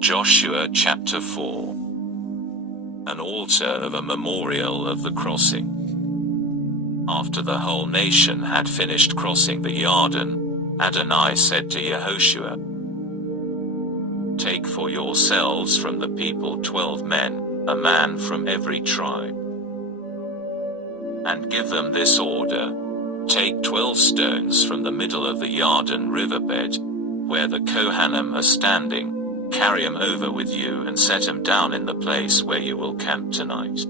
Joshua chapter 4. An altar of a memorial of the crossing. After the whole nation had finished crossing the Yarden, Adonai said to Yehoshua, "Take for yourselves from the people 12 men, a man from every tribe. And give them this order: take 12 stones from the middle of the Yarden riverbed, where the Kohanim are standing, carry them over with you and set them down in the place where you will camp tonight."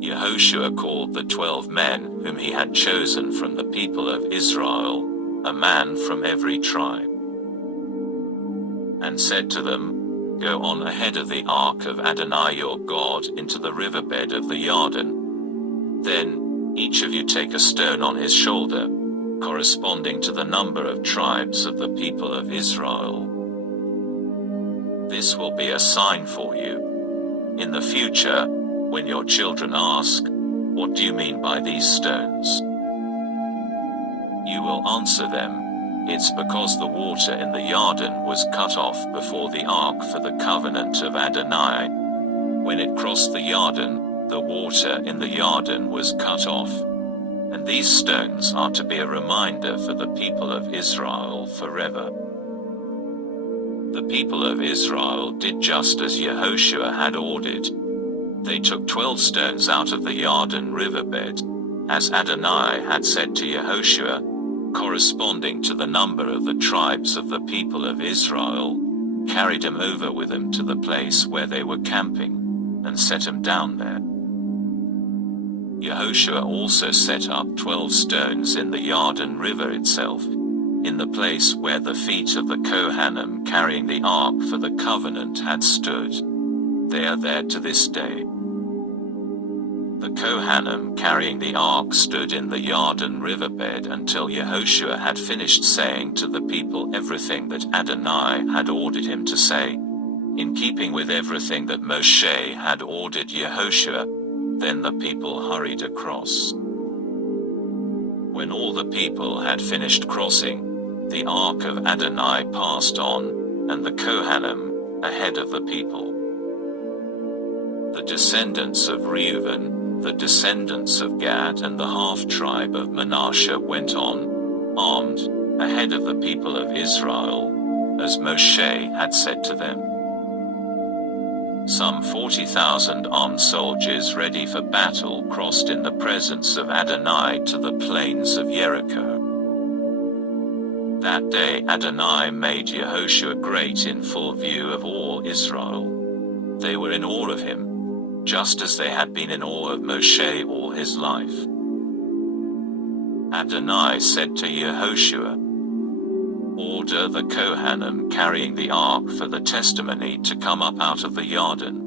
Yehoshua called the 12 men whom he had chosen from the people of Israel, a man from every tribe, and said to them, "Go on ahead of the ark of Adonai your God into the riverbed of the Yarden. Then, each of you take a stone on his shoulder, corresponding to the number of tribes of the people of Israel. This will be a sign for you. In the future, when your children ask, 'What do you mean by these stones?' you will answer them, 'It's because the water in the Yarden was cut off before the ark for the covenant of Adonai. When it crossed the Yarden, the water in the Yarden was cut off. And these stones are to be a reminder for the people of Israel forever." The people of Israel did just as Yehoshua had ordered. They took 12 stones out of the Yarden riverbed, as Adonai had said to Yehoshua, corresponding to the number of the tribes of the people of Israel, carried him over with them to the place where they were camping, and set him down there. Yehoshua also set up 12 stones in the Yarden River itself, in the place where the feet of the Kohanim carrying the ark for the covenant had stood. They are there to this day. The Kohanim carrying the ark stood in the Yarden riverbed until Yehoshua had finished saying to the people everything that Adonai had ordered him to say, in keeping with everything that Moshe had ordered Yehoshua. Then the people hurried across. When all the people had finished crossing, the ark of Adonai passed on, and the Kohanim ahead of the people. The descendants of Reuben, the descendants of Gad, and the half-tribe of Manasseh went on, armed, ahead of the people of Israel, as Moshe had said to them. Some 40,000 armed soldiers ready for battle crossed in the presence of Adonai to the plains of Jericho. That day Adonai made Yehoshua great in full view of all Israel. They were in awe of him, just as they had been in awe of Moshe all his life. Adonai said to Yehoshua, "Order the Kohanim carrying the ark for the testimony to come up out of the Yarden."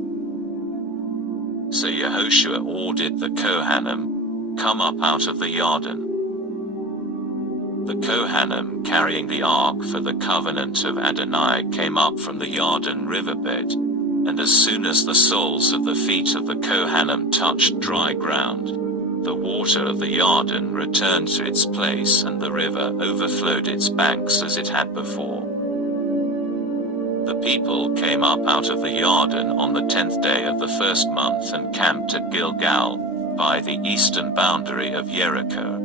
So Yehoshua ordered the Kohanim, "Come up out of the Yarden." The Kohanim carrying the ark for the covenant of Adonai came up from the Yarden riverbed, and as soon as the soles of the feet of the Kohanim touched dry ground, the water of the Yarden returned to its place and the river overflowed its banks as it had before. The people came up out of the Yarden on the 10th day of the first month and camped at Gilgal, by the eastern boundary of Jericho.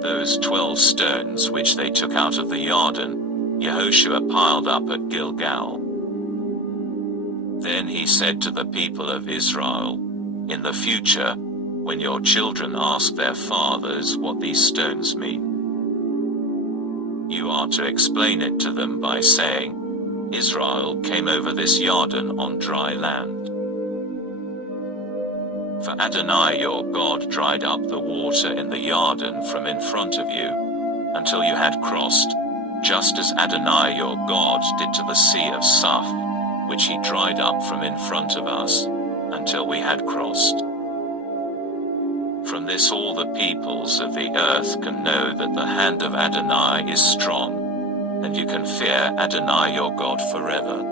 Those 12 stones which they took out of the Yarden, Yehoshua piled up at Gilgal. Then he said to the people of Israel, "In the future, when your children ask their fathers what these stones mean, you are to explain it to them by saying, 'Israel came over this Yarden on dry land.' For Adonai your God dried up the water in the Yarden from in front of you, until you had crossed, just as Adonai your God did to the sea of Suph, which he dried up from in front of us, until we had crossed. From this all the peoples of the earth can know that the hand of Adonai is strong, and you can fear Adonai your God forever.